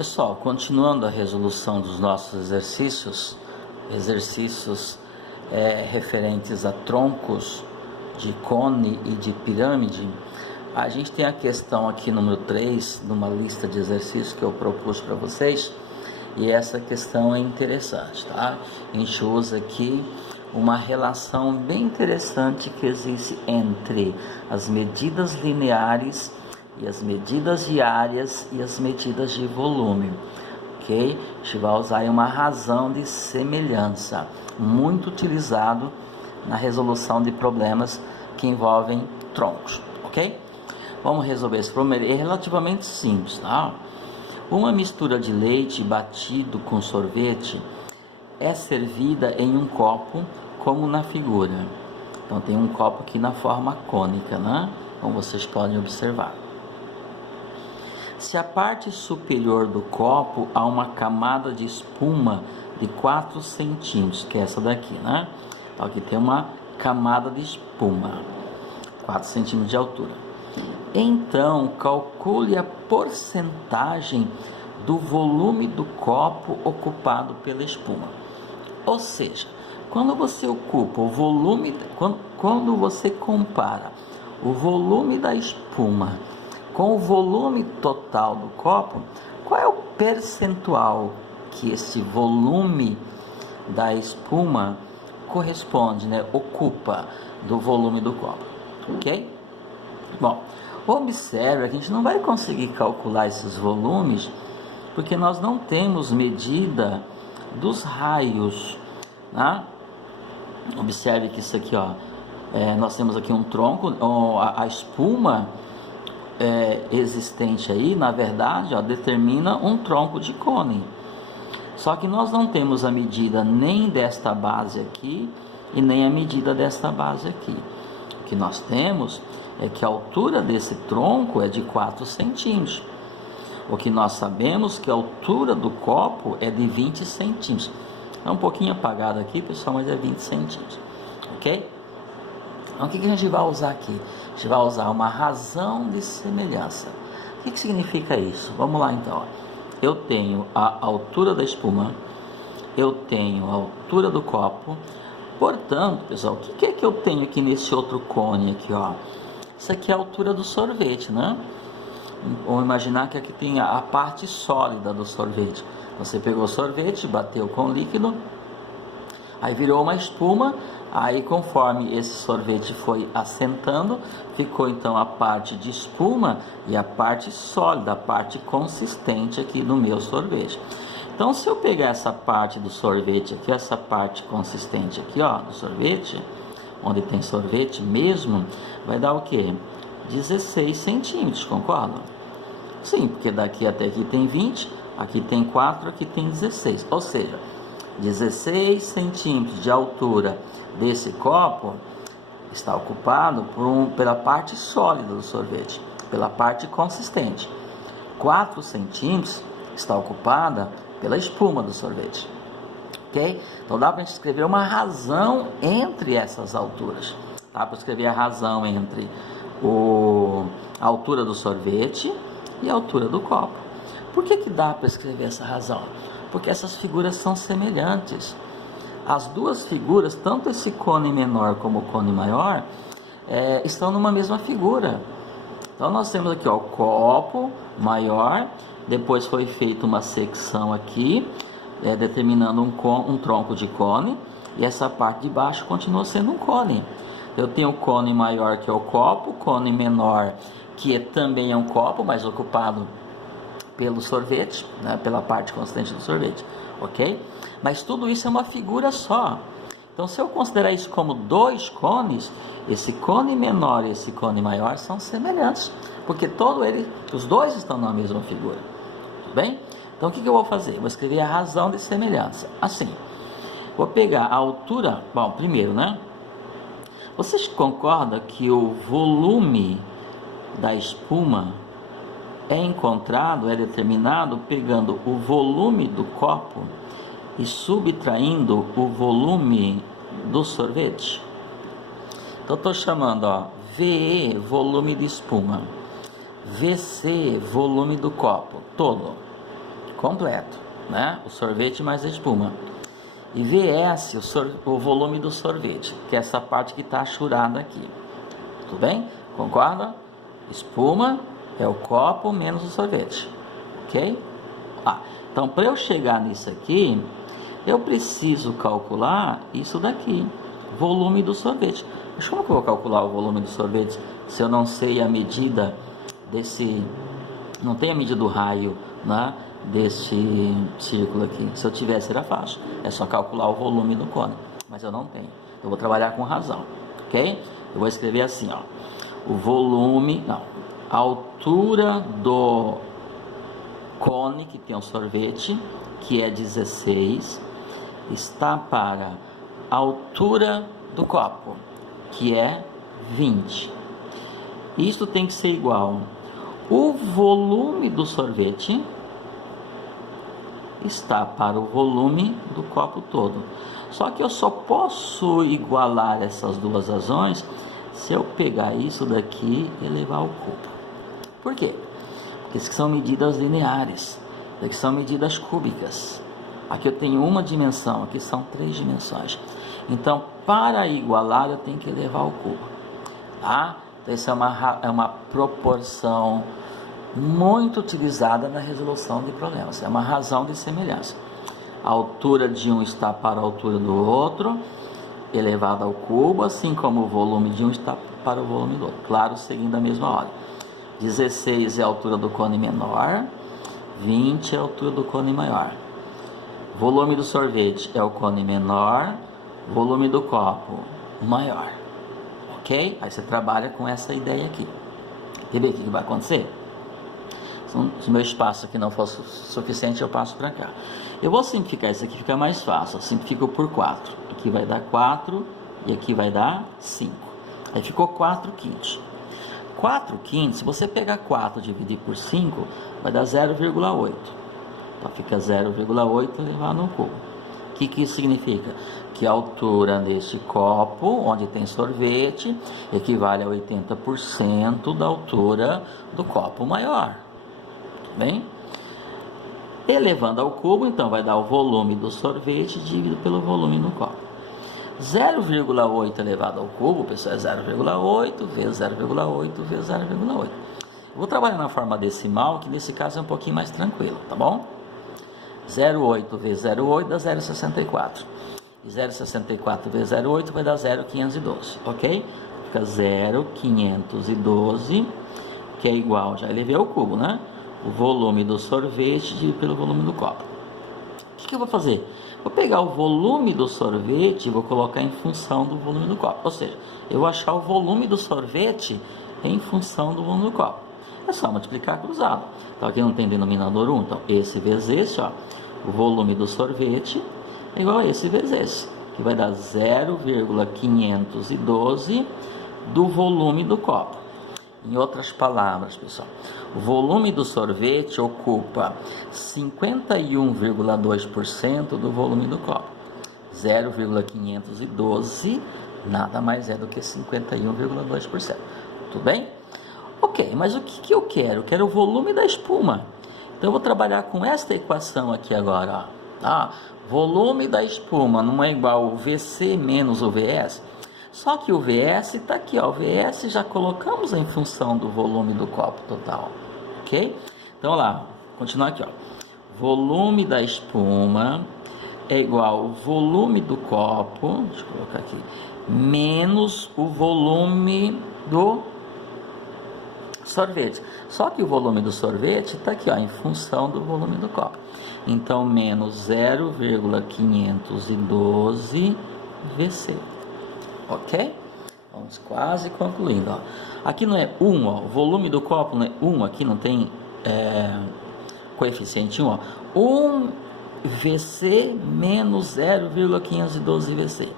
Pessoal, continuando a resolução dos nossos exercícios referentes a troncos de cone e de pirâmide, a gente tem a questão aqui número 3, numa lista de exercícios que eu propus para vocês, e essa questão é interessante, tá? A gente usa aqui uma relação bem interessante que existe entre as medidas lineares e as medidas diárias e as medidas de volume, ok? A gente vai usar aí uma razão de semelhança, muito utilizado na resolução de problemas que envolvem troncos, ok? Vamos resolver esse problema, é relativamente simples, tá? Uma mistura de leite batido com sorvete é servida em um copo, como na figura. Então tem um copo aqui na forma cônica, né? Como vocês podem observar. Se a parte superior do copo há uma camada de espuma de 4 centímetros, que é essa daqui, né? Então aqui tem uma camada de espuma, 4 centímetros de altura. Então, calcule a porcentagem do volume do copo ocupado pela espuma. Ou seja, quando você ocupa o volume, quando você compara o volume da espuma com o volume total do copo, qual é o percentual que esse volume da espuma corresponde, né? Ocupa do volume do copo, ok? Bom, observe que a gente não vai conseguir calcular esses volumes porque nós não temos medida dos raios, né? Observe que isso aqui, ó, nós temos aqui um tronco, a espuma existente aí, na verdade, ó, determina um tronco de cone. Só que nós não temos a medida nem desta base aqui e nem a medida desta base aqui. O que nós temos é que a altura desse tronco é de 4 centímetros. O que nós sabemos que a altura do copo é de 20 centímetros. É um pouquinho apagado aqui, pessoal, mas é 20 centímetros. Ok? Então, o que a gente vai usar aqui? A gente vai usar uma razão de semelhança. O que significa isso? Vamos lá, então. Eu tenho a altura da espuma, eu tenho a altura do copo. Portanto, pessoal, o que é que eu tenho aqui nesse outro cone aqui, ó? Isso aqui é a altura do sorvete, né? Vamos imaginar que aqui tem a parte sólida do sorvete. Você pegou o sorvete, bateu com o líquido, aí virou uma espuma, aí conforme esse sorvete foi assentando, ficou então a parte de espuma e a parte sólida, a parte consistente aqui no meu sorvete. Então, se eu pegar essa parte do sorvete aqui, essa parte consistente aqui, ó, do sorvete, onde tem sorvete mesmo, vai dar o quê? 16 centímetros, concordam? Sim, porque daqui até aqui tem 20, aqui tem 4, aqui tem 16. Ou seja, 16 centímetros de altura desse copo está ocupado pela parte sólida do sorvete, pela parte consistente. 4 centímetros está ocupada pela espuma do sorvete. Ok? Então dá para a gente escrever uma razão entre essas alturas. Dá para escrever a razão entre a altura do sorvete e a altura do copo. Por que dá para escrever essa razão? Porque essas figuras são semelhantes. As duas figuras, tanto esse cone menor como o cone maior, estão numa mesma figura. Então nós temos aqui, ó, o copo maior, depois foi feita uma secção aqui, determinando um tronco de cone, e essa parte de baixo continua sendo um cone. Eu tenho o cone maior, que é o copo, cone menor, que também é um copo, mas ocupado pelo sorvete, né, pela parte consistente do sorvete, ok? Mas tudo isso é uma figura só. Então, se eu considerar isso como dois cones, esse cone menor e esse cone maior são semelhantes, porque os dois estão na mesma figura, tudo bem? Então, o que eu vou fazer? Vou escrever a razão de semelhança, assim. Vou pegar a altura, bom, primeiro, né? Vocês concordam que o volume da espuma é determinado pegando o volume do copo e subtraindo o volume do sorvete? Então, estou chamando, ó, VE, volume de espuma, VC, volume do copo todo, completo, né? O sorvete mais a espuma. E VS, o volume do sorvete, que é essa parte que está achurada aqui. Tudo bem? Concorda? Espuma é o copo menos o sorvete. Ok? Então, para eu chegar nisso aqui, eu preciso calcular isso daqui, volume do sorvete. Mas como que eu vou calcular o volume do sorvete se eu não sei a medida desse... Não tenho a medida do raio, né, desse círculo aqui. Se eu tivesse, era fácil. É só calcular o volume do cone. Mas eu não tenho. Eu vou trabalhar com razão. Ok? Eu vou escrever assim, ó. O volume... Não. A altura do cone, que tem um sorvete, que é 16, está para a altura do copo, que é 20. Isto tem que ser igual. O volume do sorvete está para o volume do copo todo. Só que eu só posso igualar essas duas razões se eu pegar isso daqui e elevar ao cubo. Por quê? Porque isso são medidas lineares, aqui são medidas cúbicas. Aqui eu tenho uma dimensão, aqui são 3 dimensões. Então, para igualar, eu tenho que elevar ao cubo. Tá? Então, isso é uma proporção muito utilizada na resolução de problemas. É uma razão de semelhança. A altura de um está para a altura do outro, elevado ao cubo, assim como o volume de um está para o volume do outro. Claro, seguindo a mesma ordem. 16 é a altura do cone menor, 20 é a altura do cone maior. Volume do sorvete é o cone menor, volume do copo maior. Ok? Aí você trabalha com essa ideia aqui. Quer ver o que vai acontecer? Se o meu espaço aqui não for suficiente, eu passo para cá. Eu vou simplificar isso aqui, fica mais fácil. Eu simplifico por 4. Aqui vai dar 4 e aqui vai dar 5. Aí ficou 4 quintos. 4 quintos, se você pegar 4 e dividir por 5, vai dar 0,8. Então fica 0,8 elevado ao cubo. O que isso significa? Que a altura deste copo, onde tem sorvete, equivale a 80% da altura do copo maior. Tudo bem? Elevando ao cubo, então vai dar o volume do sorvete dividido pelo volume do copo. 0,8 elevado ao cubo, pessoal, é 0,8 vezes 0,8 vezes 0,8. Eu vou trabalhar na forma decimal, que nesse caso é um pouquinho mais tranquilo, tá bom? 0,8 vezes 0,8 dá 0,64. E 0,64 vezes 0,8 vai dar 0,512, ok? Fica 0,512, que é igual, já elevei ao cubo, né? O volume do sorvete dividido pelo volume do copo. O que eu vou fazer? Vou pegar o volume do sorvete e vou colocar em função do volume do copo. Ou seja, eu vou achar o volume do sorvete em função do volume do copo. É só multiplicar cruzado. Então aqui não tem denominador 1. Então esse vezes esse, ó, o volume do sorvete é igual a esse vezes esse, que vai dar 0,512 do volume do copo. Em outras palavras, pessoal, o volume do sorvete ocupa 51,2% do volume do copo. 0,512 nada mais é do que 51,2%. Tudo bem? Ok, mas o que eu quero? Eu quero o volume da espuma. Então eu vou trabalhar com esta equação aqui agora. Ó. Volume da espuma não é igual ao VC menos o VS. Só que o VS está aqui, ó. O VS já colocamos em função do volume do copo total, ok? Então, lá, continuar aqui, ó. Volume da espuma é igual ao volume do copo, deixa eu colocar aqui, menos o volume do sorvete. Só que o volume do sorvete está aqui, ó, em função do volume do copo. Então, menos 0,512 VC. Ok? Vamos quase concluindo. Ó. Aqui não é 1, ó. O volume do copo não é 1, aqui não tem coeficiente 1. Ó. 1 VC menos 0,512 VC.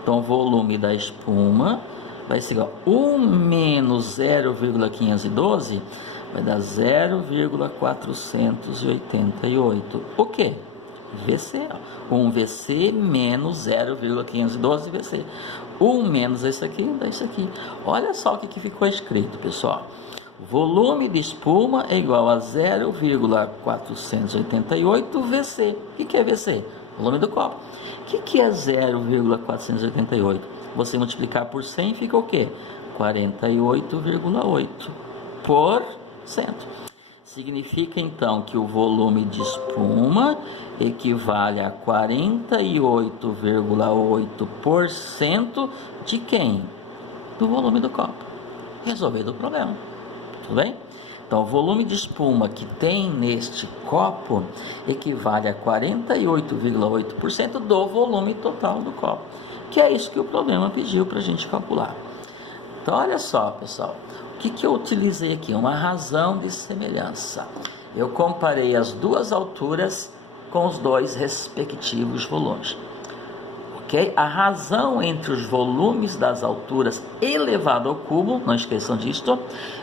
Então, o volume da espuma vai ser igual a 1 menos 0,512 vai dar 0,488. O quê? VC. Ó. 1 VC menos 0,512 VC. 1 menos isso aqui dá isso aqui. Olha só o que ficou escrito, pessoal. volume de espuma é igual a 0,488 VC. O que é VC? Volume do copo. O que é 0,488? Você multiplicar por 100 fica o quê? 48,8%. Significa então que o volume de espuma equivale a 48,8% de quem? Do volume do copo. Resolvido o problema. Tudo bem? Então, o volume de espuma que tem neste copo equivale a 48,8% do volume total do copo. Que é isso que o problema pediu para a gente calcular. Então, olha só, pessoal. O que eu utilizei aqui? Uma razão de semelhança. Eu comparei as duas alturas com os dois respectivos volumes. Ok? A razão entre os volumes das alturas elevado ao cubo, não esqueçam disto,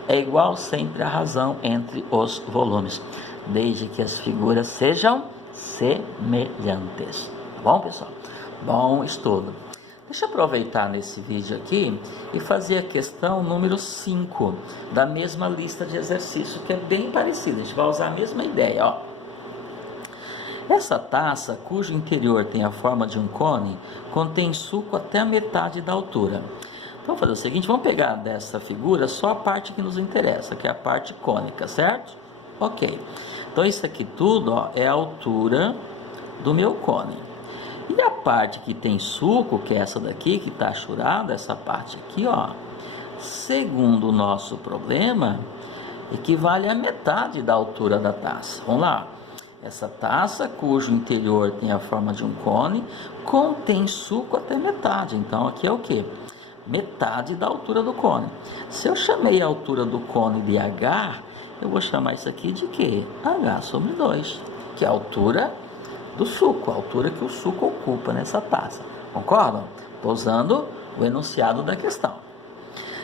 é igual sempre à razão entre os volumes, desde que as figuras sejam semelhantes. Tá bom, pessoal? Bom estudo. Deixa eu aproveitar nesse vídeo aqui e fazer a questão número 5 da mesma lista de exercícios, que é bem parecida. A gente vai usar a mesma ideia, ó. Essa taça, cujo interior tem a forma de um cone, contém suco até a metade da altura. Então, vamos fazer o seguinte, vamos pegar dessa figura só a parte que nos interessa, que é a parte cônica, certo? Ok. Então, isso aqui tudo, ó, é a altura do meu cone. E a parte que tem suco, que é essa daqui, que está achurada, essa parte aqui, ó, segundo o nosso problema, equivale à metade da altura da taça. Vamos lá. Essa taça, cujo interior tem a forma de um cone, contém suco até metade. Então, aqui é o quê? Metade da altura do cone. Se eu chamei a altura do cone de H, eu vou chamar isso aqui de quê? H sobre 2, que é a altura do suco, a altura que o suco ocupa nessa taça. Concordam? Estou usando o enunciado da questão.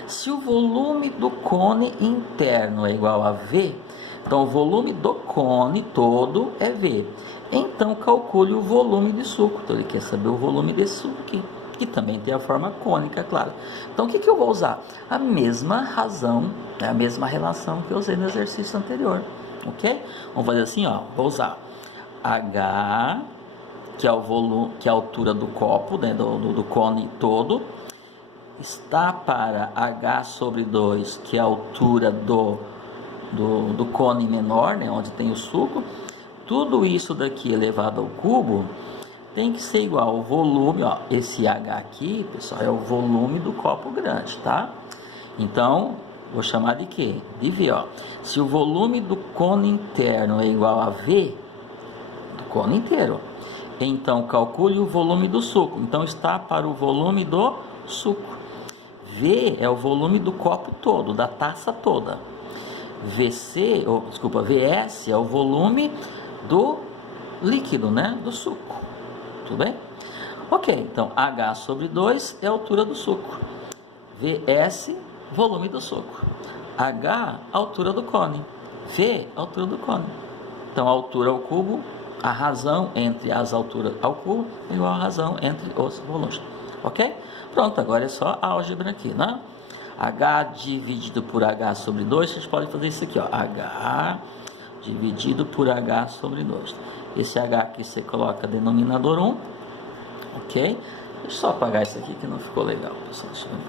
Se o volume do cone interno é igual a V, então o volume do cone todo é V. Então calcule o volume de suco. Então ele quer saber o volume desse suco aqui, que também tem a forma cônica, claro. Então o que eu vou usar? A mesma razão, a mesma relação que eu usei no exercício anterior. Ok? Vamos fazer assim, ó. Vou usar H, que é o volume, que é a altura do copo, né, do cone todo, está para H sobre 2, que é a altura do cone menor, né, onde tem o suco. Tudo isso daqui elevado ao cubo tem que ser igual ao volume, ó, esse H aqui, pessoal, é o volume do copo grande, tá? Então, vou chamar de quê? De V, ó. Se o volume do cone interno é igual a V, do cone inteiro, então calcule o volume do suco. Então, está para o volume do suco. V é o volume do copo todo, da taça toda. VS é o volume do líquido, né? Do suco. Tudo bem? Ok, então H sobre 2 é a altura do suco. VS, volume do suco. H, altura do cone. V, altura do cone. Então, a altura ao cubo, a razão entre as alturas ao cubo é igual a razão entre os volumes. Ok? Pronto, agora é só a álgebra aqui, né? H dividido por H sobre 2, vocês podem fazer isso aqui, ó. H dividido por H sobre 2. Esse H aqui você coloca denominador 1, ok? Deixa eu só apagar isso aqui que não ficou legal, pessoal. Deixa eu ver.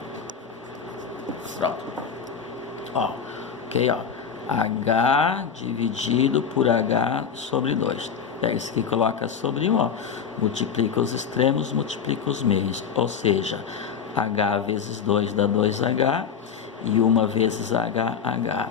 Pronto. Ó, ok, ó. H dividido por H sobre 2. Pega isso aqui e coloca sobre 1, ó. Multiplica os extremos, multiplica os meios. Ou seja, H vezes 2 dá 2H e 1 vezes HH.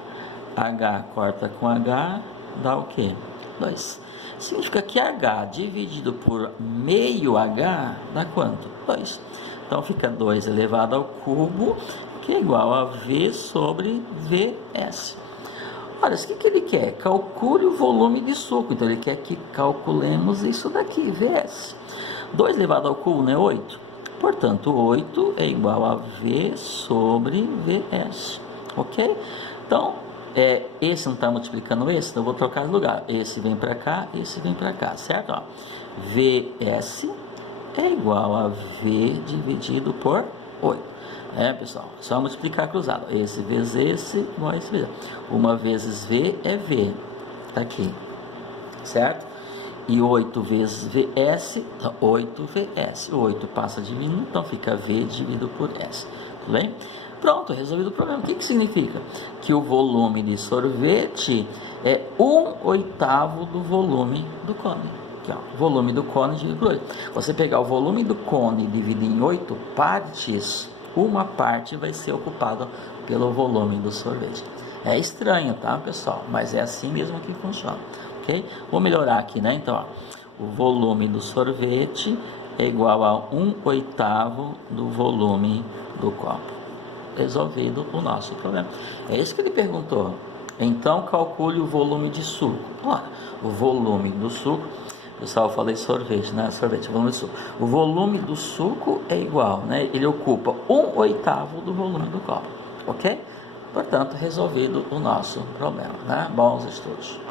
H corta com H, dá o quê? 2. Significa que H dividido por meio H dá quanto? 2. Então fica 2 elevado ao cubo, que é igual a V sobre VS. Olha, o que ele quer? Calcule o volume de suco. Então ele quer que calculemos isso daqui, VS. 2 elevado ao cubo não é 8? Portanto, 8 é igual a V sobre VS. Ok? Então, esse não está multiplicando esse, então eu vou trocar de lugar. Esse vem para cá, esse vem para cá, certo? Ó, VS é igual a V dividido por 8. Pessoal, só multiplicar cruzado. Esse vezes esse, igual a esse vezes. Uma vezes V é V. Tá aqui. Certo? E 8 vezes VS, 8VS. 8 passa dividindo, então fica V dividido por S. Tudo bem? Pronto, resolvido o problema. O que significa? Que o volume de sorvete é 1/8 do volume do cone. Aqui, ó, volume do cone dividido por 8. Você pegar o volume do cone e dividir em 8 partes, uma parte vai ser ocupada pelo volume do sorvete. É estranho, tá, pessoal? Mas é assim mesmo que funciona. Okay? Vou melhorar aqui, né? Então, ó, o volume do sorvete é igual a 1/8 do volume do copo. Resolvido o nosso problema. É isso que ele perguntou. Então, calcule o volume de suco. Olha, o volume do suco, pessoal, eu falei sorvete, né? Sorvete, volume de suco. O volume do suco é igual, né? Ele ocupa 1/8 do volume do copo, ok? Portanto, resolvido o nosso problema, né? Bons estudos.